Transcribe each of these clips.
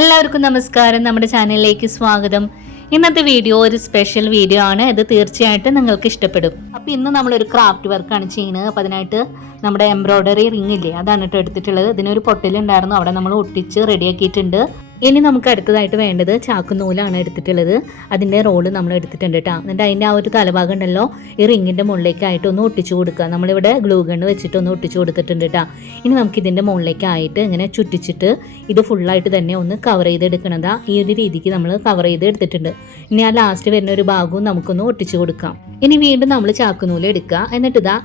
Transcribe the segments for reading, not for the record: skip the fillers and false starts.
എല്ലാവർക്കും നമസ്കാരം. നമ്മുടെ ചാനലിലേക്ക് സ്വാഗതം. ഇന്നത്തെ വീഡിയോ ഒരു സ്പെഷ്യൽ വീഡിയോ ആണ്. ഇത് തീർച്ചയായിട്ടും നിങ്ങൾക്ക് ഇഷ്ടപ്പെടും. അപ്പോൾ ഇന്ന് നമ്മളൊരു ക്രാഫ്റ്റ് വർക്കാണ് ചെയ്യുന്നത്. അപ്പോൾ അതിനായിട്ട് നമ്മുടെ എംബ്രോയ്ഡറി റിംഗ് ഇല്ലേ, അതാണ് കേട്ടോ എടുത്തിട്ടുള്ളത്. ഇതിനൊരു പൊട്ടിലുണ്ടായിരുന്നു, അവിടെ നമ്മൾ ഒട്ടിച്ച് റെഡിയാക്കിയിട്ടുണ്ട്. ഇനി നമുക്ക് അടുത്തതായിട്ട് വേണ്ടത് ചാക്കുനൂലാണ് എടുത്തിട്ടുള്ളത്. അതിൻ്റെ റോള് നമ്മൾ എടുത്തിട്ടുണ്ട് കേട്ടോ. എന്നിട്ട് അതിൻ്റെ ആ ഒരു തലഭാഗം ഉണ്ടല്ലോ, ഈ റിങ്ങിൻ്റെ മുകളിലേക്കായിട്ട് ഒന്ന് ഒട്ടിച്ചു കൊടുക്കുക. നമ്മളിവിടെ ഗ്ലൂ ഗണ്ണ് വെച്ചിട്ട് ഒന്ന് ഒട്ടിച്ചു കൊടുത്തിട്ടുണ്ട് കേട്ടോ. ഇനി നമുക്ക് ഇതിൻ്റെ മുകളിലേക്കായിട്ട് ഇങ്ങനെ ചുറ്റിച്ചിട്ട് ഇത് ഫുള്ളായിട്ട് തന്നെ ഒന്ന് കവർ ചെയ്തെടുക്കണതാ. ഈ ഒരു രീതിക്ക് നമ്മൾ കവർ ചെയ്ത് എടുത്തിട്ടുണ്ട്. ഇനി ആ ലാസ്റ്റ് വരുന്ന ഒരു ഭാഗവും നമുക്കൊന്ന് ഒട്ടിച്ചു കൊടുക്കാം. ഇനി വീണ്ടും നമ്മൾ ചാക്കുനൂല് എടുക്കുക. എന്നിട്ട് ഇതാ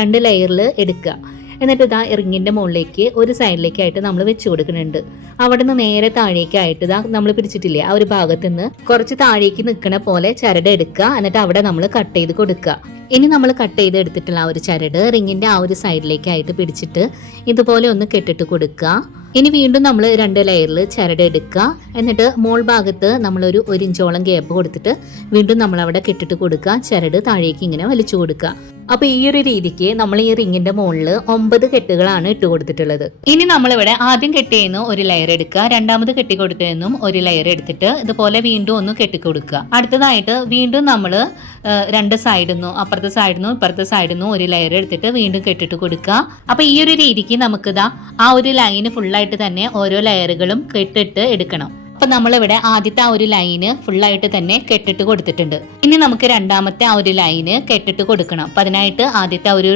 രണ്ട് ലെയറിൽ എടുക്കുക. എന്നിട്ട് ഇതാ റിങ്ങിൻ്റെ മുകളിലേക്ക് ഒരു സൈഡിലേക്കായിട്ട് നമ്മൾ വെച്ച് കൊടുക്കുന്നുണ്ട്. അവിടെ നിന്ന് നേരെ താഴേക്കായിട്ട് ഇതാ നമ്മൾ പിടിച്ചിട്ടില്ലേ, ആ ഒരു ഭാഗത്ത് നിന്ന് കുറച്ച് താഴേക്ക് നിൽക്കണ പോലെ ചരട് എടുക്കുക. എന്നിട്ട് അവിടെ നമ്മൾ കട്ട് ചെയ്ത് കൊടുക്കുക. ഇനി നമ്മൾ കട്ട് ചെയ്ത് എടുത്തിട്ടുള്ള ആ ഒരു ചരട് റിങ്ങിൻ്റെ ആ ഒരു സൈഡിലേക്കായിട്ട് പിടിച്ചിട്ട് ഇതുപോലെ ഒന്ന് കെട്ടിട്ട് കൊടുക്കുക. ഇനി വീണ്ടും നമ്മൾ 2 ലെയറിൽ ചരട് എടുക്കുക. എന്നിട്ട് മോൾ ഭാഗത്ത് നമ്മളൊരു 1 ഇഞ്ചോളം ഗ്യാപ്പ് കൊടുത്തിട്ട് വീണ്ടും നമ്മളവിടെ കെട്ടിട്ട് കൊടുക്കുക. ചരട് താഴേക്ക് ഇങ്ങനെ വലിച്ചു കൊടുക്കുക. അപ്പോൾ ഈ ഒരു രീതിക്ക് നമ്മൾ ഈ റിങ്ങിന്റെ മുകളിൽ 9 കെട്ടുകളാണ് ഇട്ട് കൊടുത്തിട്ടുള്ളത്. ഇനി നമ്മളിവിടെ ആദ്യം കെട്ടിയെന്ന് ഒരു ലെയർ എടുക്കുക, രണ്ടാമത് കെട്ടി കൊടുത്തതെന്നും ഒരു ലെയർ എടുത്തിട്ട് ഇതുപോലെ വീണ്ടും ഒന്ന് കെട്ടിക്കൊടുക്കുക. അടുത്തതായിട്ട് വീണ്ടും നമ്മൾ 2 സൈഡിൽ നിന്നും അപ്പുറത്തെ സൈഡിൽ നിന്നും ഇപ്പുറത്തെ സൈഡിൽ നിന്നും ഒരു ലെയർ എടുത്തിട്ട് വീണ്ടും കെട്ടിട്ട് കൊടുക്കുക. അപ്പോൾ ഈ ഒരു രീതിക്ക് നമുക്കിതാ ആ ഒരു ലൈന് ഫുള്ളായിട്ട് തന്നെ ഓരോ ലെയറുകളും കെട്ടിട്ട് എടുക്കണം. അപ്പൊ നമ്മളിവിടെ ആദ്യത്തെ ആ ഒരു ലൈന് ഫുള്ളായിട്ട് തന്നെ കെട്ടിട്ട് കൊടുത്തിട്ടുണ്ട്. ഇനി നമുക്ക് രണ്ടാമത്തെ ആ ഒരു ലൈന് കെട്ടിട്ട് കൊടുക്കണം. അപ്പം അതിനായിട്ട് ആദ്യത്തെ ഒരു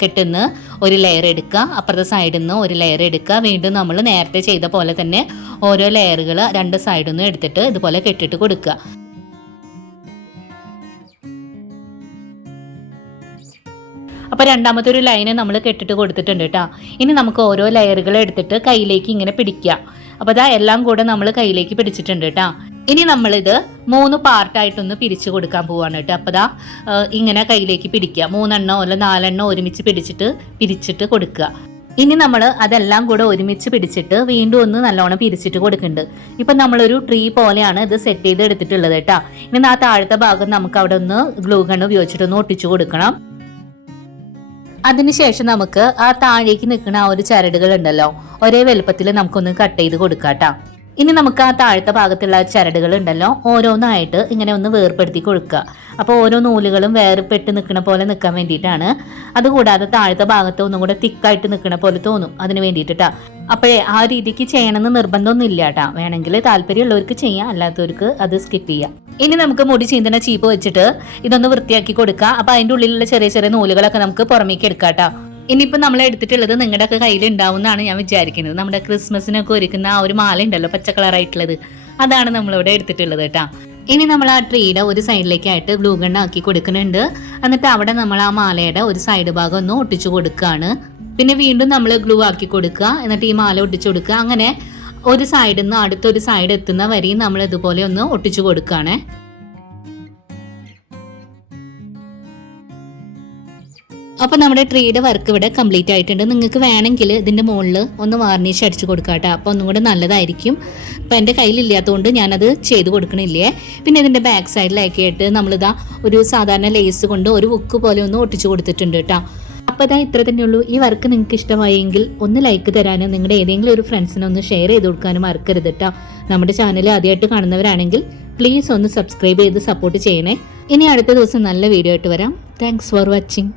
കെട്ടുന്ന് ഒരു ലെയർ എടുക്കുക, അപ്പുറത്തെ സൈഡിൽ നിന്ന് ഒരു ലെയർ എടുക്കുക. വീണ്ടും നമ്മൾ നേരത്തെ ചെയ്ത പോലെ തന്നെ ഓരോ ലെയറുകൾ 2 സൈഡിൽ നിന്ന് എടുത്തിട്ട് ഇതുപോലെ കെട്ടിട്ട് കൊടുക്കുക. അപ്പോൾ രണ്ടാമത്തെ ഒരു ലൈന് നമ്മൾ കെട്ടിട്ട് കൊടുത്തിട്ടുണ്ട് കേട്ടോ. ഇനി നമുക്ക് ഓരോ ലെയറുകൾ എടുത്തിട്ട് കയ്യിലേക്ക് ഇങ്ങനെ പിടിക്കുക. അപ്പോൾ അതാ എല്ലാം കൂടെ നമ്മൾ കയ്യിലേക്ക് പിടിച്ചിട്ടുണ്ട് കേട്ടോ. ഇനി നമ്മളിത് 3 പാർട്ടായിട്ടൊന്ന് പിരിച്ചു കൊടുക്കാൻ പോവാണ് കേട്ടോ. അപ്പോൾ അതാ ഇങ്ങനെ കയ്യിലേക്ക് പിടിക്കുക. 3 എണ്ണോ അല്ല 4 എണ്ണോ ഒരുമിച്ച് പിരിച്ചിട്ട് കൊടുക്കുക. ഇനി നമ്മൾ അതെല്ലാം കൂടെ ഒരുമിച്ച് പിടിച്ചിട്ട് വീണ്ടും ഒന്ന് നല്ലോണം പിരിച്ചിട്ട് കൊടുക്കുന്നുണ്ട്. ഇപ്പം നമ്മളൊരു ട്രീ പോലെയാണ് ഇത് സെറ്റ് ചെയ്ത് എടുത്തിട്ടുള്ളത് കേട്ടോ. ഇനി ആ താഴത്തെ ഭാഗം നമുക്ക് അവിടെ ഒന്ന് ഗ്ലൂ ഗണ്ണ് ഉപയോഗിച്ചിട്ടൊന്ന് ഒട്ടിച്ചു കൊടുക്കണം. അതിനുശേഷം നമുക്ക് ആ താഴേക്ക് നിൽക്കുന്ന ആ ഒരു ചരടുകൾ ഉണ്ടല്ലോ, ഒരേ വലുപ്പത്തിൽ നമുക്കൊന്ന് കട്ട് ചെയ്ത് കൊടുക്കാം. ഇനി നമുക്ക് ആ താഴത്തെ ഭാഗത്തുള്ള ചരടുകൾ ഉണ്ടല്ലോ ഓരോന്നായിട്ട് ഇങ്ങനെ ഒന്ന് വേർപ്പെടുത്തി കൊടുക്കുക. അപ്പോൾ ഓരോ നൂലുകളും വേർപെട്ട് നിൽക്കുന്ന പോലെ നിൽക്കാൻ വേണ്ടിയിട്ടാണ്. അതുകൂടാതെ താഴത്തെ ഭാഗത്ത് ഒന്നും കൂടെ തിക്കായിട്ട് നിൽക്കുന്ന പോലെ തോന്നും, അതിന് വേണ്ടിയിട്ടാ. അപ്പോഴേ ആ രീതിക്ക് ചെയ്യണമെന്ന് നിർബന്ധമൊന്നും ഇല്ല കേട്ടോ. വേണമെങ്കിൽ താല്പര്യമുള്ളവർക്ക് ചെയ്യാം, അല്ലാത്തവർക്ക് അത് സ്കിപ്പ് ചെയ്യാം. ഇനി നമുക്ക് മുടി ചീന്തന ചീപ്പ് വെച്ചിട്ട് ഇതൊന്ന് വൃത്തിയാക്കി കൊടുക്കുക. അപ്പോൾ അതിൻ്റെ ഉള്ളിലുള്ള ചെറിയ ചെറിയ നൂലുകളൊക്കെ നമുക്ക് പുറമേക്ക് എടുക്കാം കേട്ടോ. ഇനിയിപ്പോൾ നമ്മൾ എടുത്തിട്ടുള്ളത് നിങ്ങളുടെയൊക്കെ കയ്യിൽ ഉണ്ടാവുമെന്നാണ് ഞാൻ വിചാരിക്കുന്നത്. നമ്മുടെ ക്രിസ്മസിനൊക്കെ ഒരുക്കുന്ന ആ ഒരു മാല ഉണ്ടല്ലോ, പച്ച കളറായിട്ടുള്ളത്, അതാണ് നമ്മളിവിടെ എടുത്തിട്ടുള്ളത് കേട്ടോ. ഇനി നമ്മൾ ആ ട്രീയുടെ ഒരു സൈഡിലേക്കായിട്ട് ഗ്ലൂ ഗണ്ണ് ആക്കി കൊടുക്കുന്നുണ്ട്. എന്നിട്ട് അവിടെ നമ്മൾ ആ മാലയുടെ ഒരു സൈഡ് ഭാഗം ഒന്ന് ഒട്ടിച്ചു കൊടുക്കുകയാണ്. പിന്നെ വീണ്ടും നമ്മൾ ഗ്ലൂ ആക്കി കൊടുക്കുക. എന്നിട്ട് ഈ മാല ഒട്ടിച്ചു കൊടുക്കുക. അങ്ങനെ ഒരു സൈഡിൽ നിന്ന് അടുത്തൊരു സൈഡ് എത്തുന്ന വരെയും നമ്മൾ ഇതുപോലെ ഒന്ന് ഒട്ടിച്ചു കൊടുക്കുകയാണേ. അപ്പോൾ നമ്മുടെ ട്രീയുടെ വർക്ക് ഇവിടെ കംപ്ലീറ്റ് ആയിട്ടുണ്ട്. നിങ്ങൾക്ക് വേണമെങ്കിൽ ഇതിൻ്റെ മുകളിൽ ഒന്ന് വാർണിഷ് അടിച്ചു കൊടുക്കാം കേട്ടോ. അപ്പോൾ ഒന്നും കൂടെ നല്ലതായിരിക്കും. അപ്പോൾ എൻ്റെ കയ്യിലില്ലാത്തതുകൊണ്ട് ഞാനത് ചെയ്ത് കൊടുക്കണില്ലേ. പിന്നെ ഇതിൻ്റെ ബാക്ക് സൈഡിലൊക്കെ ആയിട്ട് നമ്മളിതാ ഒരു സാധാരണ ലേസ് കൊണ്ട് ഒരു ഹുക്ക് പോലെ ഒന്ന് ഒട്ടിച്ചു കൊടുത്തിട്ടുണ്ട് കേട്ടോ. അപ്പോൾ ഇതാ ഇത്ര തന്നെയുള്ളൂ. ഈ വർക്ക് നിങ്ങൾക്ക് ഇഷ്ടമായെങ്കിൽ ഒന്ന് ലൈക്ക് തരാനും നിങ്ങളുടെ ഏതെങ്കിലും ഒരു ഫ്രണ്ട്സിനെ ഒന്ന് ഷെയർ ചെയ്ത് കൊടുക്കാനും മറക്കരുത് കേട്ടോ. നമ്മുടെ ചാനൽ ആദ്യമായിട്ട് കാണുന്നവരാണെങ്കിൽ പ്ലീസ് ഒന്ന് സബ്സ്ക്രൈബ് ചെയ്ത് സപ്പോർട്ട് ചെയ്യണേ. ഇനി അടുത്ത ദിവസം നല്ല വീഡിയോ ആയിട്ട് വരാം. Thanks for watching.